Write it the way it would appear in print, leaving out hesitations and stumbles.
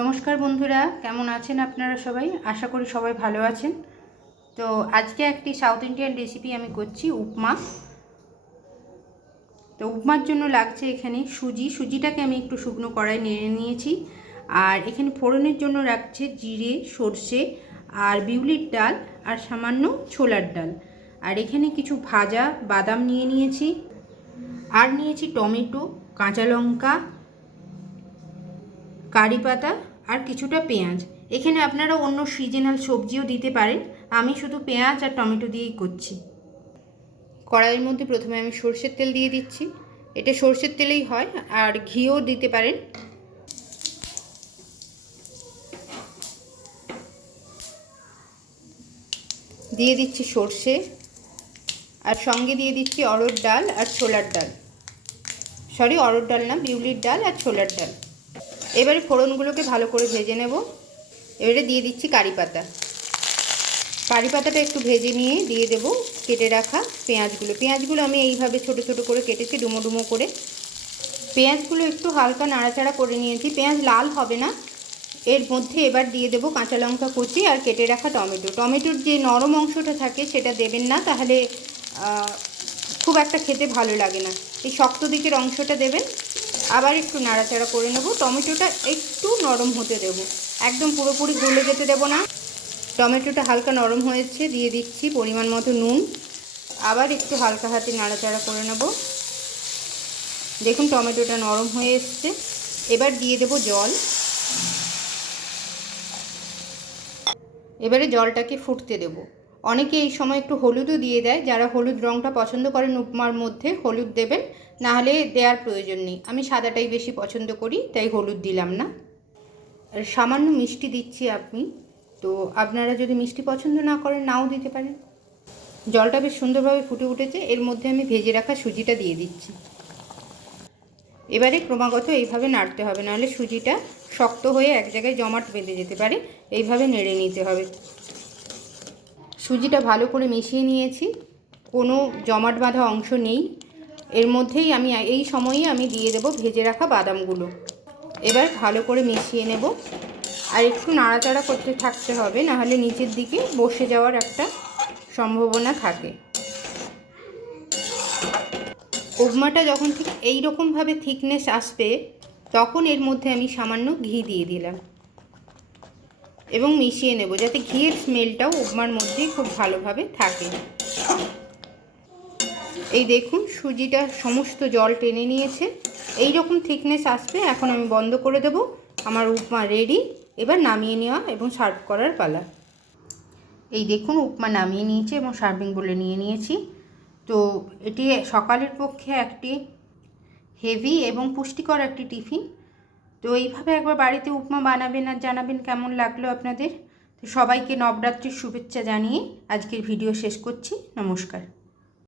নমস্কার বন্ধুরা, কেমন আছেন আপনারা সবাই? আশা করি সবাই ভালো আছেন। তো আজকে একটি সাউথ ইন্ডিয়ান রেসিপি আমি করছি, উপমা। তো উপমার জন্য লাগছে এখানে সুজিটাকে আমি একটু শুকনো কড়াই নেড়ে নিয়েছি। আর এখানে ফোড়নের জন্য রাখছে জিরে, সর্ষে আর বিউলির ডাল আর সামান্য ছোলার ডাল। আর এখানে কিছু ভাজা বাদাম নিয়ে নিয়েছি, আর নিয়েছি টমেটো, কাঁচা লঙ্কা, কারি পাতা আর কিছুটা পেঁয়াজ। এখানে আপনারা অন্য সিজনাল সবজিও দিতে পারেন, আমি শুধু পেঁয়াজ আর টমেটো দিয়েই করছি। কড়াইয়ের মধ্যে প্রথমে আমি সরষের তেল দিয়ে দিচ্ছি। এটা সরষের তেলেই হয়, আর ঘিও দিতে পারেন। দিয়ে দিচ্ছি সরষে, আর সঙ্গে দিয়ে দিচ্ছি অড়হর ডাল আর ছোলার ডাল। অড়হর ডাল না, বিউলির ডাল আর ছোলার ডাল। এবারে ফোড়নগুলোকে ভালো করে ভেজে নেব। এবারে দিয়ে দিচ্ছি কারি পাতাটা একটু ভেজে নিয়ে দিয়ে দেব কেটে রাখা পেঁয়াজগুলো আমি এইভাবে ছোট ছোট করে কেটেছি, ডুমো ডুমো করে। পেঁয়াজগুলো একটু হালকা নাড়াচাড়া করে নিয়েছি, পেঁয়াজ লাল হবে না। এর মধ্যে এবার দিয়ে দেব কাঁচা লঙ্কা কুচি আর কেটে রাখা টমেটোর যে নরম অংশটা থাকে সেটা দেবেন না, তাহলে খুব একটা খেতে ভালো লাগে না। এই শক্ত দিকের অংশটা দেবেন। আবার একটু নাড়াচাড়া করে নেব। টমেটোটা একটু নরম হতে দেব, একদম পুরোপুরি গলে যেতে দেব না। টমেটোটা হালকা নরম হয়েছে, দিয়ে দিচ্ছি পরিমাণ মতো নুন। আবার একটু হালকা হাতে নাড়াচাড়া করে নেব। দেখুন টমেটোটা নরম হয়ে এসছে। এবার দিয়ে দেব জল। এবারে জলটাকে ফুটতে দেব। অনেকে এই সময় একটু হলুদও দিয়ে দেয়, যারা হলুদ রঙটা পছন্দ করেন উপমার মধ্যে হলুদ দেবেন, নাহলে দেওয়ার প্রয়োজন নেই। আমি সাদাটাই বেশি পছন্দ করি, তাই হলুদ দিলাম না। আর সামান্য মিষ্টি দিচ্ছি আমি, তো আপনারা যদি মিষ্টি পছন্দ না করেন নাও দিতে পারেন। জলটা বেশ সুন্দরভাবে ফুটে উঠেছে, এর মধ্যে আমি ভেজে রাখা সুজিটা দিয়ে দিচ্ছি। এবারে ক্রমাগত এইভাবে নাড়তে হবে, নাহলে সুজিটা শক্ত হয়ে এক জায়গায় জমাট বেঁধে যেতে পারে। এইভাবে নেড়ে নিতে হবে। সুজিটা ভালো করে মিশিয়ে নিয়েছি, কোনো জমাট বাঁধা অংশ নেই। এর মধ্যেই এই সময়েই আমি দিয়ে দেব ভেজে রাখা বাদামগুলো। এবার ভালো করে মিশিয়ে নেব, আর একটু নাড়াচাড়া করতে থাকতে হবে, নাহলে নিচের দিকে বসে যাওয়ার একটা সম্ভাবনা থাকে। উপমাটা যখন ঠিক এই রকমভাবে থিকনেস আসবে, তখন এর মধ্যে আমি সামান্য ঘি দিয়ে দিলাম এবং মিশিয়ে নেব, যাতে ঘিয়ের স্মেলটাও উপমার মধ্যে খুব ভালোভাবে থাকে। এই দেখুন সুজিটা সমস্ত জল টেনে নিয়েছে, এই রকম থিকনেস আসবে। এখন আমি বন্ধ করে দেব। আমার উপমা রেডি। এবার নামিয়ে নেওয়া এবং সার্ভ করার পালা। এই দেখুন উপমা নামিয়ে নিয়েছি এবং সার্ভিং বলে নিয়ে নিয়েছি। তো এটি সকালের পক্ষে একটি হেভি এবং পুষ্টিকর একটি টিফিন। তো এইভাবে একবার বাড়িতে উপমা বানাবেন আর জানাবেন কেমন লাগলো আপনাদের। তো সবাইকে নবরাত্রির শুভেচ্ছা জানিয়ে আজকের ভিডিও শেষ করছি। নমস্কার।